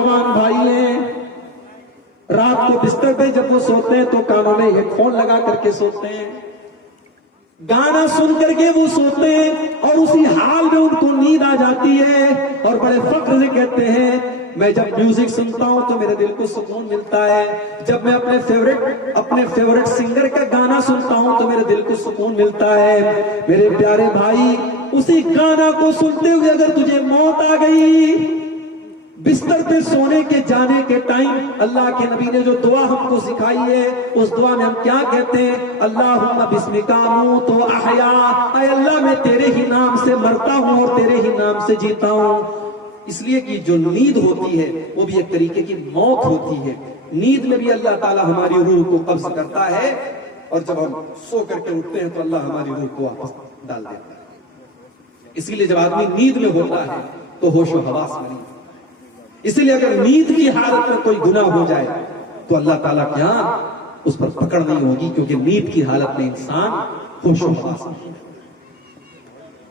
नौजवान भाई हैं, रात को बिस्तर पे जब वो सोते हैं तो कानों में हेडफोन लगा करके सोते हैं, गाना सुन करके वो सोते हैं और उसी हाल में उनको नींद आ जाती है और बड़े फख्र से कहते हैं मैं जब म्यूजिक सुनता हूं तो मेरे दिल को सुकून मिलता है, जब मैं अपने फेवरेट सिंगर का गाना सुनता हूं तो मेरे दिल को सुकून मिलता है। मेरे प्यारे भाई, उसी गाना को सुनते हुए अगर तुझे मौत आ गई, बिस्तर पे सोने के जाने के टाइम अल्लाह के नबी ने जो दुआ हमको सिखाई है, उस दुआ में हम क्या कहते हैं? अल्लाहुम्मा बिस्मिका अमूतु व अहया, ऐ अल्लाह मैं तेरे ही नाम से मरता हूं और तेरे ही नाम से जीता हूं। इसलिए कि जो नींद होती है वो भी एक तरीके की मौत होती है। नींद में भी अल्लाह ताला हमारी रूह को कब्ज करता है और जब हम सो करके उठते हैं तो अल्लाह हमारी रूह को वापस डाल देता है। इसीलिए जब आदमी नींद में होता है तो होशो हवास में नहीं। इसीलिए अगर नींद की हालत में कोई गुनाह हो जाए तो अल्लाह ताला क्या उस पर पकड़ नहीं होगी, क्योंकि नींद की हालत में इंसान होशो हवास में।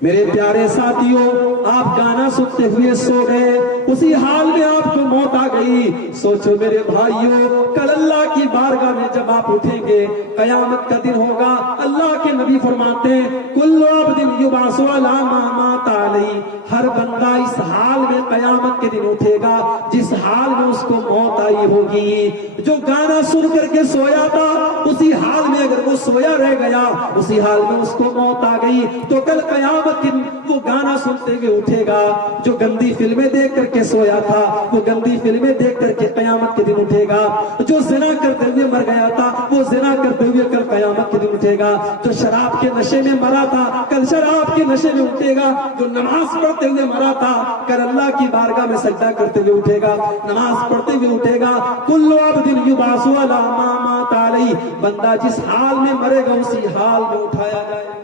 मेरे प्यारे साथियों, आप गाना सुनते हुए सो गए, उसी हाल में आपको मौत आ गई। सोचो मेरे भाइयों, कल अल्लाह की बारगाह में जब आप उठेंगे, कयामत का दिन होगा। अल्लाह के नबी फरमाते हैं कुल्लु अब्दिन युबासु अला मा माता अलैहि, हर बंदा इस हाल में कयामत के दिन उठेगा जिस हाल में उसको मौत आई होगी। जो गाना सुन करके सोया था उसी हाल में अगर वो सोया रह गया, उसी हाल में उसको मौत आ गई, तो कल कयामत वो गाना सुनते हुए उठेगा। जो गंदी फिल्में देख करके सोया था वो गंदी फिल्में देख करके कयामत के दिन उठेगा। जो जिना करते हुए मर गया था वो जिना करते हुए कल कयामत के दिन उठेगा। जो शराब के नशे में मरा था कल शराब के नशे में उठेगा। जो नमाज पढ़ते हुए मरा था कल अल्लाह की बारगाह में सजदा करते हुए उठेगा, नमाज पढ़ते हुए उठेगा। कुल्लु अब्दिन युबासु अला मा माता अलैहि, बंदा जिस हाल में मरेगा उसी हाल में उठाया जाएगा।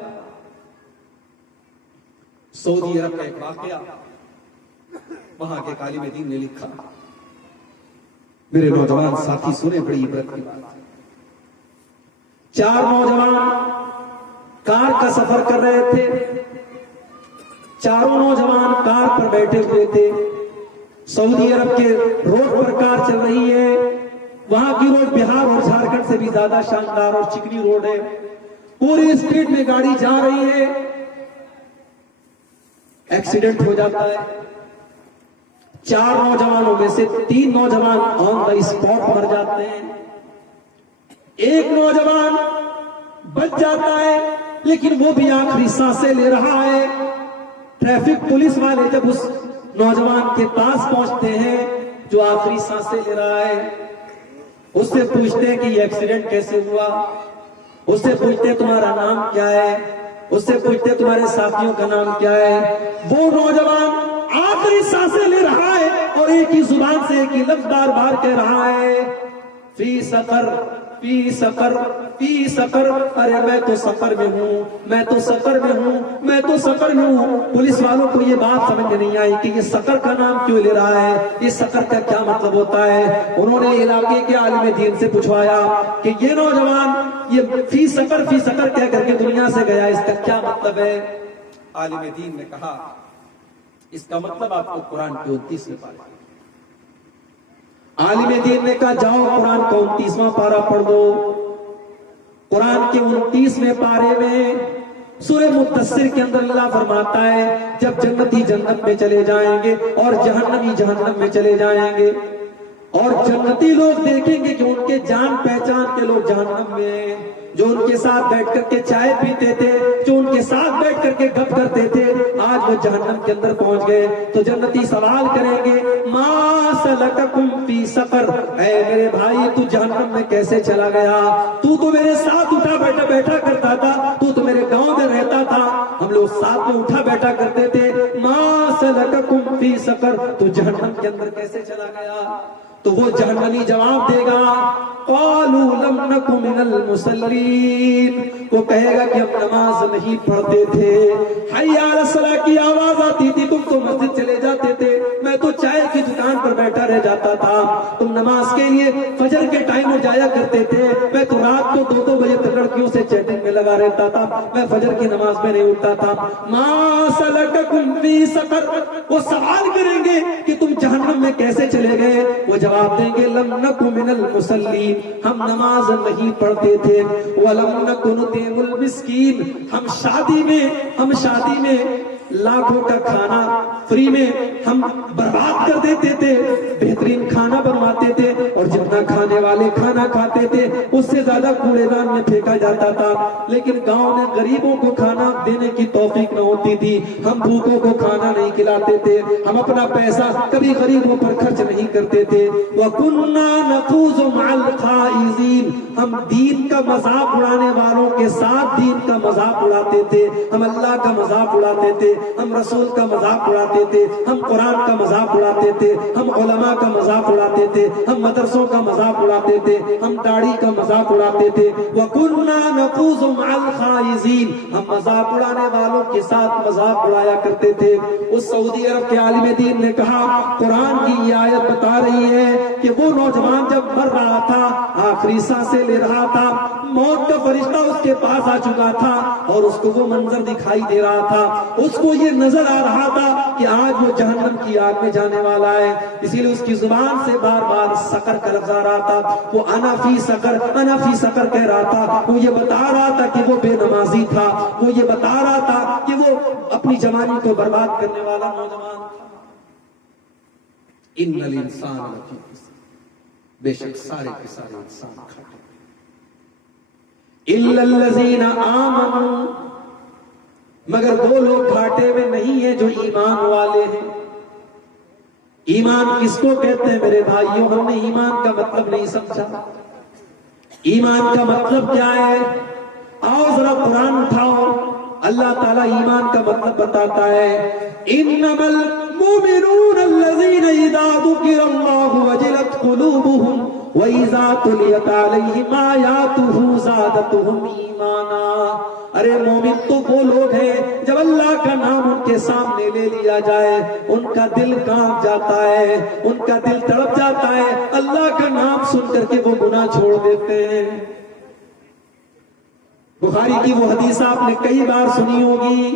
सऊदी अरब का एक वाकया वहां के कालिम दीन ने लिखा, मेरे नौजवान साथी सुने, बड़ी इबरत की बात। 4 नौजवान कार का सफर कर रहे थे। चारों नौजवान कार पर बैठे हुए थे। सऊदी अरब के रोड पर कार चल रही है। वहां की रोड बिहार और झारखंड से भी ज्यादा शानदार और चिकनी रोड है। पूरी स्पीड में गाड़ी जा रही है। एक्सीडेंट हो जाता है। 4 नौजवानों में से 3 नौजवान ऑन द स्पॉट मर जाते हैं। एक नौजवान बच जाता है, लेकिन वो भी आखिरी सांसें ले रहा है। ट्रैफिक पुलिस वाले जब उस नौजवान के पास पहुंचते हैं जो आखिरी सांसें ले रहा है, उससे पूछते हैं कि ये एक्सीडेंट कैसे हुआ। उससे पूछते हैं तुम्हारा नाम क्या है, उससे पूछते तुम्हारे साथियों का नाम क्या है। वो नौजवान आखिरी सांसें ले रहा है और एक ही जुबान से एक ही लफ्ज बार बार कह रहा है, फी सफर फी सफर फी सफर। अरे मैं तो सफर में हूँ, मैं तो सफर में हूँ, मैं तो सफर में हूँ। पुलिस वालों को ये बात समझ में नहीं आई कि ये सफर का नाम क्यों ले रहा है, ये सफर का क्या मतलब होता है। उन्होंने इलाके के आलिम दीन से पूछवाया कि ये नौजवान ये फी सफर कह करके दुनिया से गया, इसका क्या मतलब है। आलिम दीन ने कहा इसका मतलब आपको कुरान के 29वें पारे। आलिम दीन ने कहा जाओ कुरान का 29वां पारा पढ़ दो। कुरान के 29वें पारे में सूरह मुद्दस्सिर के अंदर अल्लाह फरमाता है जब जन्नती जन्नत में चले जाएंगे और जहन्नमी जहन्नम में चले जाएंगे और जन्नती लोग देखेंगे कि उनके जान पहचान के लोग जहन्नम में, जो उनके साथ बैठ करके चाय पीते थे, जो उनके साथ बैठ करके गप करते थे, आज वो जहन्नम के अंदर पहुंच गए। तो जन्नती सवाल करेंगे मा सलककुम फी सफर, ऐ मेरे भाई तू जहन्नम में कैसे चला गया। तू तो मेरे साथ उठा बैठा करता था, तू तो मेरे गांव में रहता था, हम लोग साथ में उठा बैठा करते थे। मा सलककुम फी सफर, तू जहन्नम के अंदर कैसे चला गया। तो वो जहन्नमी जवाब देगा क़ालू लम नकु मिनल मुसल्लीन, वो कहेगा कि हम नमाज नहीं पढ़ते थे। हय्या अलस सलाह की आवाज आती थी तुम तो मस्जिद चले जाते थे, मैं तो चाय की दुकान पर بیٹھا رہ جاتا تھا. تم نماز کے لیے فجر کے ٹائم ہو جایا کرتے تھے, میں تو رات کو 2-2 بجے تک لڑکیوں سے چیٹنگ میں لگا رہتا تھا, میں فجر کی نماز میں نہیں اٹھتا تھا. ما سلککم فی سقر, وہ سوال کریں گے کہ تم جہنم میں کیسے چلے گئے؟ وہ جواب دیں گے لم نک من المصلین, ہم نماز نہیں پڑھتے تھے. ولم نک نطعم المسکین, ہم شادی میں لاکھوں کا کھانا فری میں ہم برباد کر دیتے تھے, بہترین کھانا بنواتے تھے اور جتنا کھانے والے کھانا کھاتے تھے اس سے زیادہ کوڑے دان میں پھینکا جاتا تھا. لیکن گاؤں میں غریبوں کو کھانا دینے کی توفیق نہ ہوتی تھی, ہم بھوکوں کو کھانا نہیں کھلاتے تھے, ہم اپنا پیسہ کبھی غریبوں پر خرچ نہیں کرتے تھے. وَكُنَّا نَخُوضُ مَعَ الْخَائِضِينَ, ہم دین کا مذاق اڑانے والوں کے ساتھ دین کا مذاق اڑاتے تھے, ہم اللہ کا مذاق اڑاتے تھے, ہم رسول کا مذاق اڑاتے تھے, ہم قرآن کا مذاق اڑاتے تھے, ہم علماء کا مذاق اڑاتے تھے, ہم مدرسوں کا مذاق اڑاتے تھے, ہم داڑھی کا مذاق اڑاتے تھے. وَكُنَّا نَخُوضُ مَعَ الْخَائِضِينَ, ہم مذاق اڑانے والوں کے ساتھ مذاق اڑایا کرتے تھے. اس سعودی عرب کے عالم دین نے کہا قرآن کی یہ آیت بتا رہی ہے کہ وہ نوجوان جب مر رہا تھا, آخری سانسیں لے رہا تھا, موت کا فرشتہ اس کے پاس آ چکا تھا اور اس کو وہ منظر دکھائی دے رہا تھا, اس کو یہ نظر آ رہا تھا کہ آج وہ جہنم کی آگ میں جانے والا ہے. اسی لیے اس کی زبان سے بار بار سقر کا لفظ آ رہا تھا. وہ انا فی سقر کہہ رہا تھا. وہ یہ بتا رہا تھا کہ وہ بے نمازی تھا, وہ یہ بتا رہا تھا کہ وہ اپنی جوانی کو برباد کرنے والا نوجوان تھا. ان الانسان لفی خسر, بے شک سارے کے سارے انسان کھاتے الا الذین آمنوا, مگر وہ لوگ گھاٹے میں نہیں ہیں جو ایمان والے ہیں. ایمان کس کو کہتے ہیں میرے بھائیوں؟ ہم نے ایمان کا مطلب نہیں سمجھا. ایمان کا مطلب کیا ہے؟ آؤ ذرا قرآن اٹھاؤ, اللہ تعالیٰ ایمان کا مطلب بتاتا ہے. انما المؤمنون الذین اذا ذکر اللہ وجلت قلوبهم وَإِذَا تُلِيَتْ عَلَيْهِمْ آيَاتُهُ زَادَتْهُمْ ایمانا. ارے مومن تو وہ لوگ ہیں جب اللہ کا نام ان کے سامنے لے لیا جائے ان کا دل کانپ جاتا ہے, ان کا دل تڑپ جاتا ہے, اللہ کا نام سن کر کے وہ گناہ چھوڑ دیتے ہیں. بخاری کی وہ حدیث آپ نے کئی بار سنی ہوگی.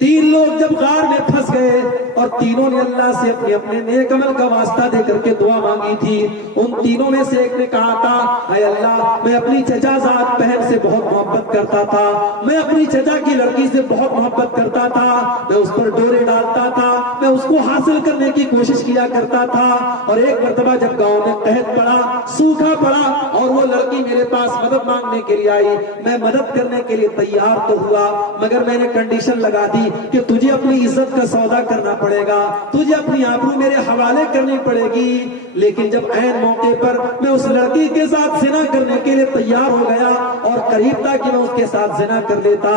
3 لوگ جب غار میں پھنس گئے اور تینوں نے اللہ سے اپنے اپنے نیک عمل کا واسطہ دے کر کے دعا مانگی تھی. ان تینوں میں سے ایک نے کہا تھا اے اللہ میں اپنی چچا زاد بہن سے بہت محبت کرتا تھا, میں اپنی چچا کی لڑکی سے بہت محبت کرتا تھا, میں اس پر ڈورے ڈالتا تھا, میں اس کو حاصل کرنے کی کوشش کیا کرتا تھا. اور ایک مرتبہ جب گاؤں میں قحط پڑا, سوکھا پڑا اور وہ لڑکی میرے پاس مدد مانگنے کے لیے آئی, میں مدد کرنے کے لیے تیار تو ہوا مگر میں نے کنڈیشن لگا دی کہ تجھے اپنی عزت کا سودا کرنا پڑے گا, تجھے اپنی آبرو میرے حوالے کرنی پڑے گی. لیکن جب عین موقع پر میں اس لڑکی کے ساتھ زنا کرنے کے لیے تیار ہو گیا اور قریب تھا کہ میں اس کے ساتھ زنا کر لیتا,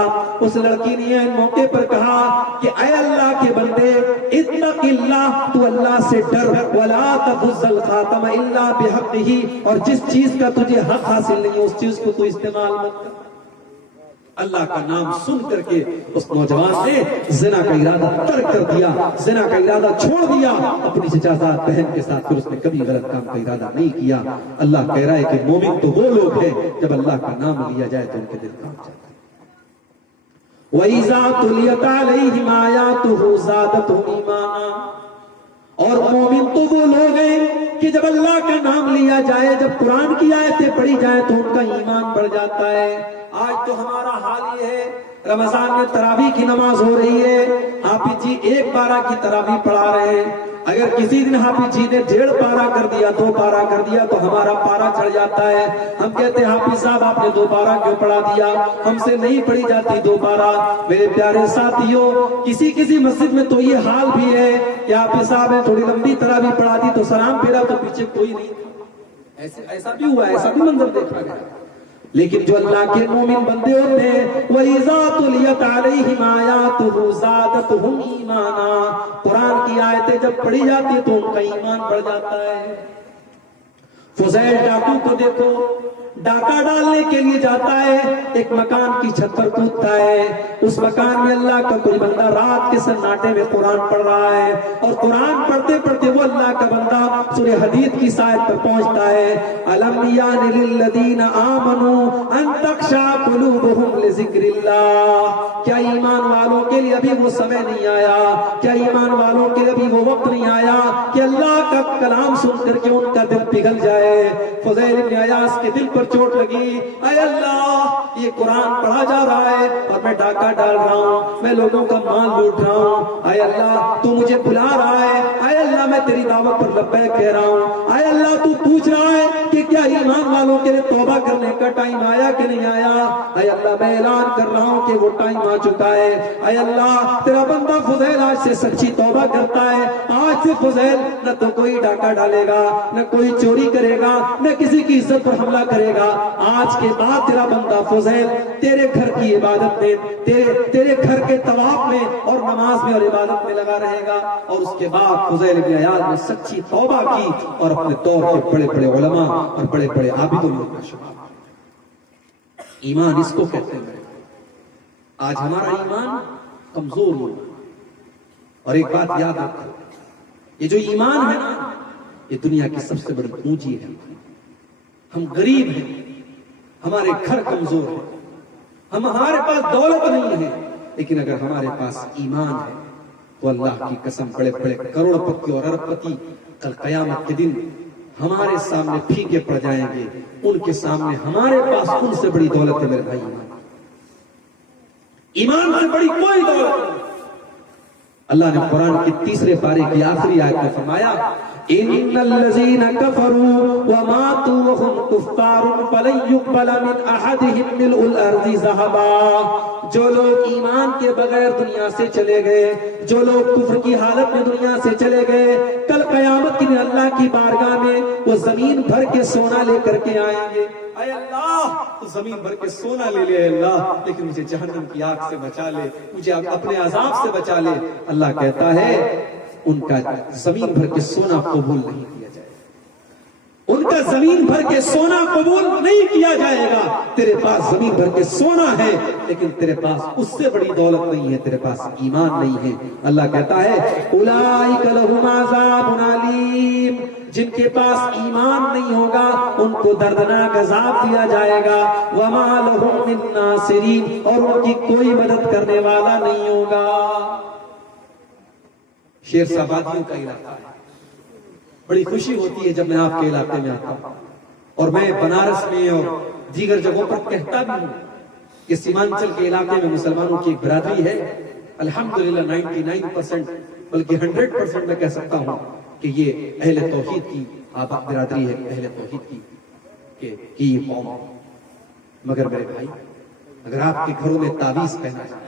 اس لڑکی نے عین موقع پر کہا کہ اے اللہ کے بندے اتق اللہ, تو اللہ سے ڈر, ولا تبذ الخاتم الا بحقہ, اور جس چیز کا تجھے حق حاصل نہیں اس چیز کو تو استعمال مت کر. اللہ کا نام سن کر کے اس نوجوان نے زنا کا ارادہ ترک کر دیا, زنا کا ارادہ چھوڑ دیا اپنی چچازاد بہن کے ساتھ, پھر اس نے کبھی غلط کام کا ارادہ نہیں کیا. اللہ کہہ رہا ہے کہ مومن تو وہ لوگ ہیں جب اللہ کا نام لیا جائے تو ان کے دل کانپ جاتا ہے. وَإِذَا تُلِيَتْ عَلَيْهِمْ آيَاتُهُ زَادَتْهُمْ ایمانا, اور مومن تو وہ لوگ ہیں کہ جب اللہ کا نام لیا جائے, جب قرآن کی آیتیں پڑھی جائیں تو ان کا ایمان بڑھ جاتا ہے. آج تو ہمارا حال یہ ہے, رمضان میں تراویح کی نماز ہو رہی ہے, حافظ جی 1 پارہ کی تراویح پڑھا رہے ہیں. اگر کسی دن حافظ جی نے 1.5 پارہ کر دیا, 2 پارہ کر دیا تو ہمارا پارہ چڑھ جاتا ہے. ہم کہتے ہیں حافظ صاحب آپ نے 2 پارہ کیوں پڑھا دیا, ہم سے نہیں پڑھی جاتی 2 پارہ. میرے پیارے ساتھیوں, کسی مسجد میں تو یہ حال بھی ہے کہ حافظ صاحب نے تھوڑی لمبی تراویح پڑھا دی تو سلام پھیرا تو پیچھے کوئی نہیں تھا. ایسا بھی ہوا, ایسا بھی منظر دیکھا گیا. لیکن جو اللہ کے مومن بندے ہوتے ہیں وَإِذَا تُلِيَتْ عَلَيْهِمْ آيَاتُهُ زَادَتْهُمْ ایمانا, قرآن کی آیتیں جب پڑھی جاتی تو ان کا ایمان بڑھ جاتا ہے. फुज़ैल डाकू को देखो, डाका डालने के लिए जाता है, एक मकान की छत पर कूदता है। उस मकान में अल्लाह का कोई बंदा रात के सन्नाटे में कुरान पढ़ रहा है, और कुरान पढ़ते पढ़ते वो अल्लाह का बंदा सूरह हदीद की आयत पर पहुंचता है, अलम यानि लिल्लज़ीना आमनू अन तख्शा कुलूबुहुम लिज़िक्रिल्लाह। क्या ईमान वालों के लिए अभी वो समय नहीं आया, क्या ईमान वालों के लिए अभी वो वक्त नहीं आया कि अल्लाह का कलाम सुन करके उनका दिल पिघल जाए। फुज़ैल इब्न अयास के दिल पर चोट लगी, ऐ अल्लाह ये कुरान पढ़ा जा रहा है और मैं डाका डाल रहा हूँ, मैं लोगों का माल लूट रहा हूँ, ऐ अल्लाह तू मुझे बुला रहा है, ऐ अल्लाह मैं तेरी दावत पर लब्बैक कह रहा हूँ, ऐ अल्लाह तू पूछ रहा है कि क्या ईमान वालों के लिए तौबा करने का टाइम आया कि नहीं आया। ऐ अल्लाह मैं ऐलान कर रहा हूँ कि वो टाइम आ चुका है। ऐ अल्लाह तेरा बंदा फुज़ैल आज से सच्ची तौबा करता है, आज से फुज़ैल न तो कोई डाका डालेगा, न कोई चोरी करेगा, न किसी की इज्जत पर हमला करेगा। आज के बाद तेरा बंदा फुज़ैल तेरे घर की इबादत में, तेरे घर के तवाफ में और नमाज में और इबादत में लगा रहेगा। और उसके बाद फुज़ैल इब्न अयाज ने सच्ची तौबा की और अपने दौर के बड़े बड़े उलमा और बड़े बड़े आबिदों में शुमार। ईमान इसको कहते हैं। आज हमारा ईमान कमजोर हो, और एक बात याद रखो, ये जो ईमान है ना, ये दुनिया की सबसे बड़ी पूंजी है। हम गरीब हैं, हमारे घर कमजोर है, हमारे पास दौलत नहीं है, लेकिन अगर हमारे पास ईमान है तो अल्लाह की कसम बड़े बड़े करोड़पति और अरबपति कल कयामत के दिन हमारे सामने फीके पड़ जाएंगे, उनके सामने हमारे पास उनसे बड़ी दौलत है मेरे भाई। ईमान से बड़ी कोई दौलत नहीं। अल्लाह ने कुरान की तीसरे पारे की आखिरी आयत में फरमाया, इन्नल्लज़ीना कफरू व मातू व हुम कुफ्फारुन फलन युक़बल मिन अहदिहिम मिल्उल अर्ज़ि ज़हबा। जो लोग ईमान के बगैर दुनिया से चले गए, जो लोग कुफ्र की हालत में दुनिया से चले गए, कल कयामत के दिन अल्लाह की बारगाह में वो जमीन भर के सोना लेकर के आएंगे। ऐ अल्लाह तो जमीन भर के सोना ले ले अल्लाह, लेकिन मुझे जहन्नम की आग से बचा ले, मुझे अपने अजाब से बचा ले। अल्लाह कहता है उनका जमीन भर के सोना कबूल नहीं किया जाएगा, उनका जमीन भर के सोना कबूल नहीं किया जाएगा। तेरे पास जमीन भर के सोना है, लेकिन तेरे पास उससे बड़ी दौलत नहीं है, तेरे पास ईमान नहीं है। अल्लाह कहता है उलाइका लहुम अज़ाबुन अलीम, जिनके पास ईमान नहीं होगा उनको दर्दनाक अज़ाब दिया जाएगा। वमा लहुम मिन नासिरीन, और उनकी कोई मदद करने वाला नहीं होगा। शेरशाबादियों का इलाका है, बड़ी खुशी होती है जब मैं आपके इलाके में आता हूं, और मैं बनारस में और दीगर जगहों पर कहता भी हूं कि सीमांचल के इलाके में मुसलमानों की एक बिरादरी है। अल्हम्दुलिल्लाह 99% बल्कि 100% मैं कह सकता हूं कि ये अहले तौहीद की बिरादरी है, अहले तौहीद की ये कौम। मगर मेरे भाई, अगर आपके घरों में तावीज पहना जाए,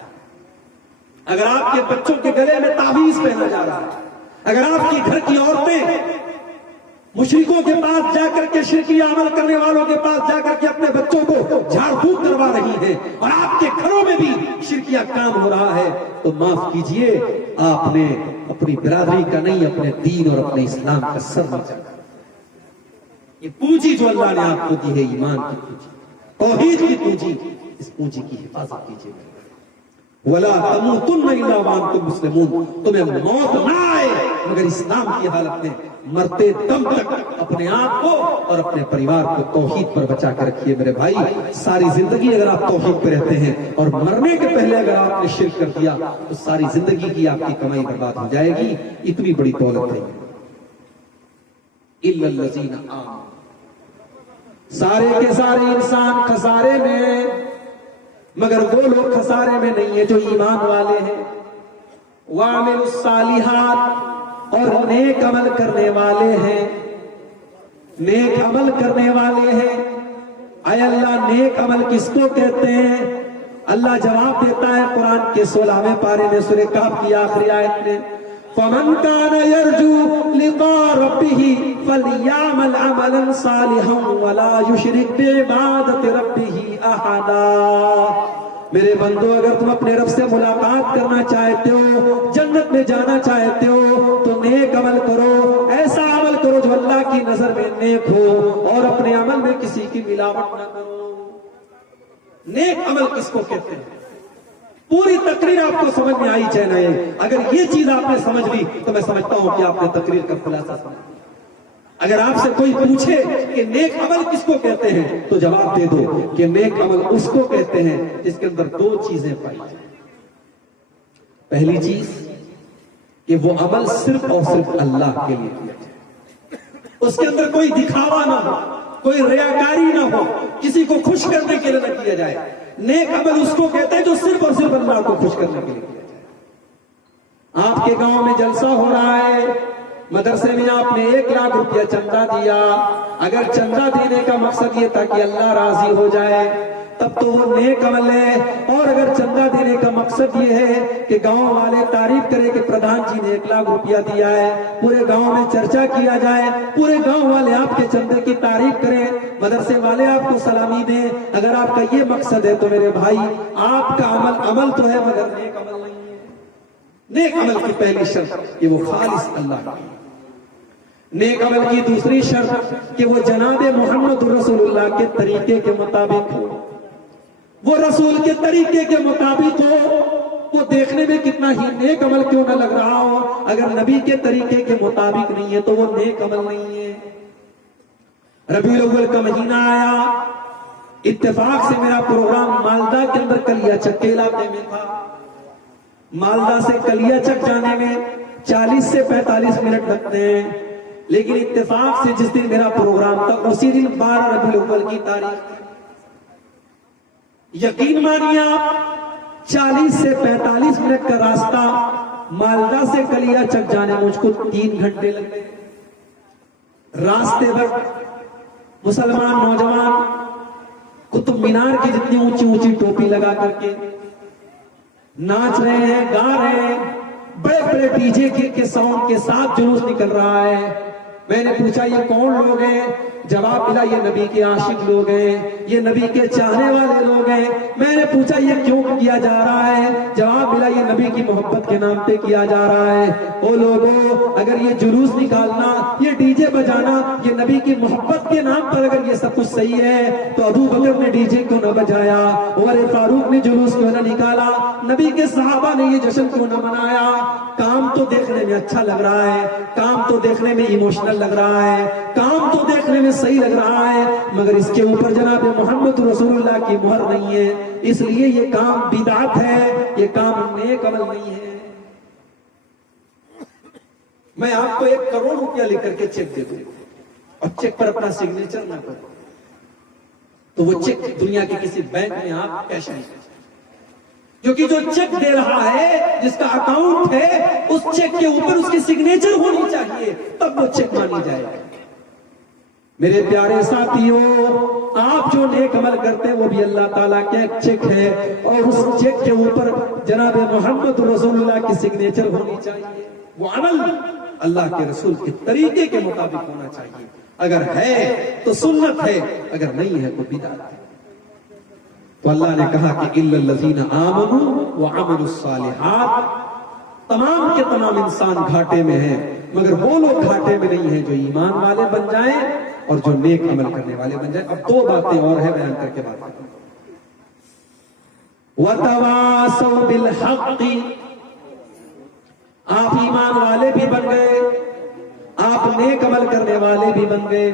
अगर आपके बच्चों के गले में तावीज पहना जा रहा है, अगर आपकी घर की औरतें मुशरिकों के पास जाकर के शिरकी अमल करने वालों के पास जाकर के अपने बच्चों को झाड़ फूक करवा रही हैं, और आपके घरों में भी शिरकिया काम हो रहा है, तो माफ कीजिए, आपने अपनी बिरादरी का नहीं, अपने दीन और अपने इस्लाम का सर नीचा कर। ये पूंजी जो अल्लाह ने आपको दी है, ईमान की पूंजी, तौहीद की पूंजी, इस पूंजी की हिफाजत कीजिए। वला तमूतुन्ना इल्ला व अंतुम मुस्लिमून, तुम्हें मौत ना आए मगर इस्लाम की हालत में, मरते दम तक अपने आप को और अपने परिवार को तौहीद पर बचा कर रखिए मेरे भाई। सारी जिंदगी अगर आप तौहीद पे रहते हैं और मरने के पहले अगर आपने शिर्क कर दिया तो सारी जिंदगी की आपकी कमाई बर्बाद हो जाएगी। इतनी बड़ी दौलत है। इल्लल्लज़ीना आमनू, सारे के सारे इंसान खसारे में, मगर वो लोग खसारे में नहीं है जो ईमान वाले हैं। वामिलुस सालिहात, और नेक अमल करने वाले हैं, नेक अमल करने वाले हैं। आय अल्लाह नेक अमल किसको कहते हैं? अल्लाह जवाब देता है कुरान के 16वें पारे में सूरह कहफ की आखिरी आयत में, फमन कान यरजू लिका रब्बिही फलयअमल अमलन सालिहन वला युशरिक बिइबादति रब्बिही अहदा। मेरे बंदो, अगर तुम अपने रब से मुलाकात करना चाहते हो, जन्नत में जाना चाहते हो, तो नेक अमल करो, ऐसा अमल करो जो अल्लाह की کی نظر میں نیک ہو اور اپنے عمل میں کسی کی ملاوٹ نہ کرو۔ نیک عمل کس کو کہتے ہیں؟ پوری تقریر آپ کو سمجھ میں آئی چاہے نہیں، اگر یہ چیز آپ نے سمجھ لی تو میں سمجھتا ہوں کہ آپ نے تقریر کا خلاصہ سمجھ لیا۔ اگر آپ سے کوئی پوچھے کہ نیک عمل کس کو کہتے ہیں تو جواب دے دو کہ نیک عمل اس کو کہتے ہیں جس کے اندر دو چیزیں پائی جائیں۔ پہلی چیز کہ وہ عمل صرف اور صرف اللہ کے لیے کیا جائے، اس کے اندر کوئی دکھاوا نہ ہو، کوئی ریاکاری نہ ہو، کسی کو خوش کرنے کے لیے نہ کیا جائے۔ نیک عمل اس کو کہتے ہیں جو صرف اور صرف اللہ کو خوش کرنے کے لیے کیا جائے۔ آپ کے گاؤں میں جلسہ ہو رہا ہے، مدرسے میں آپ نے 1 لاکھ روپیہ چندہ دیا، اگر چندہ دینے کا مقصد یہ تھا کہ اللہ راضی ہو جائے تب تو وہ نیک عمل ہے، اور اگر چندہ دینے کا مقصد یہ ہے کہ گاؤں والے تعریف کرے کہ پردھان جی نے 1 لاکھ روپیہ دیا ہے، پورے گاؤں میں چرچا کیا جائے، پورے گاؤں والے آپ کے چندے کی تعریف کریں، مدرسے والے آپ کو سلامی دیں، اگر آپ کا یہ مقصد ہے تو میرے بھائی آپ کا عمل تو ہے مگر نیک عمل نہیں ہے۔ نیک عمل کی پہلی شرط کہ وہ خالص اللہ کا، نیک عمل کی دوسری شرط کہ وہ جناب محمد رسول اللہ کے طریقے کے مطابق ہو، وہ رسول کے طریقے کے مطابق ہو، وہ دیکھنے میں کتنا ہی نیک عمل کیوں نہ لگ رہا ہو، اگر نبی کے طریقے کے مطابق نہیں ہے تو وہ نیک عمل نہیں ہے۔ ربیع الاول کا مہینہ آیا، اتفاق سے میرا پروگرام مالدہ کے اندر کلیا چک کے علاقے میں تھا، مالدہ سے کلیا چک جانے میں 40 سے 45 منٹ لگتے ہیں، لیکن اتفاق سے جس دن میرا پروگرام تھا اسی دن 12 ربیع الاول کی تاریخ تھی۔ یقین مانیے آپ 40 سے 45 منٹ کا راستہ مالدہ سے کلیا چک جانے مجھ کو 3 گھنٹے لگ گئے۔ راستے پر مسلمان نوجوان قطب مینار کی جتنی اونچی اونچی ٹوپی لگا کر کے ناچ رہے ہیں، گا رہے ہیں، بڑے بڑے ڈی جے کے ساؤنڈ کے ساتھ جلوس نکل رہا ہے۔ میں نے پوچھا یہ کون لوگ ہیں؟ جواب ملا یہ نبی کے عاشق لوگ ہیں، یہ نبی کے چاہنے والے لوگ ہیں۔ میں نے پوچھا یہ کیوں کیا جا رہا ہے؟ جواب ملا یہ نبی کی محبت کے نام پہ کیا جا رہا ہے۔ او لوگوں، اگر یہ جلوس نکالنا، یہ ڈی جے بجانا، یہ نبی کی محبت کے نام پر اگر یہ سب کچھ صحیح ہے تو ابو بکر نے ڈی جے کیوں نہ بجایا، عمر فاروق نے جلوس کیوں نہ نکالا، نبی کے صحابہ نے یہ جشن کیوں نہ منایا؟ کام تو دیکھنے میں اچھا لگ رہا ہے، کام تو دیکھنے میں ایموشنل لگ رہا ہے، کام تو دیکھنے میں صحیح لگ رہا ہے، مگر اس کے اوپر جناب محمد رسول اللہ کی مہر نہیں ہے، اس لیے یہ کام بدعت ہے، یہ کام نیک عمل نہیں ہے۔ میں آپ کو 1 کروڑ روپیہ لکھ کر کے چیک دے دوں اور چیک پر اپنا سگنیچر نہ کرو تو وہ چیک دنیا کے کسی بینک میں آپ کیش نہیں کر سکتے، کیونکہ جو چیک دے رہا ہے، جس کا اکاؤنٹ ہے، اس چیک کے اوپر اس کی سگنیچر ہونی چاہیے، تب وہ چیک مانی جائے گا۔ میرے پیارے ساتھیوں، آپ جو نیک عمل کرتے ہیں وہ بھی اللہ تعالیٰ کا ایک چیک ہے، اور اس چیک کے اوپر جناب محمد رسول اللہ کی سگنیچر ہونی چاہیے۔ وہ عمل اللہ کے رسول کے طریقے کے مطابق ہونا چاہیے، اگر ہے تو سنت ہے، اگر نہیں ہے تو بدعت ہے۔ تو اللہ نے کہا کہ الا الذین آمنوا وعملوا الصالحات، تمام کے تمام انسان گھاٹے میں ہیں، مگر وہ لوگ گھاٹے میں نہیں ہیں جو ایمان والے بن جائیں اور جو نیک عمل کرنے والے بن جائیں۔ اب 2 باتیں اور ہیں، بیان کر کے بات کرتا ہوں۔ وَتَوَاصَوْا بِالْحَقِّ، آپ ایمان والے بھی بن گئے، آپ نیک عمل کرنے والے بھی بن گئے،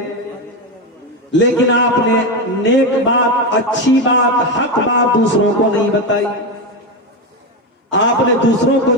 لیکن آپ نے نیک بات، اچھی بات، حق بات دوسروں کو نہیں بتائی، آپ نے دوسروں کو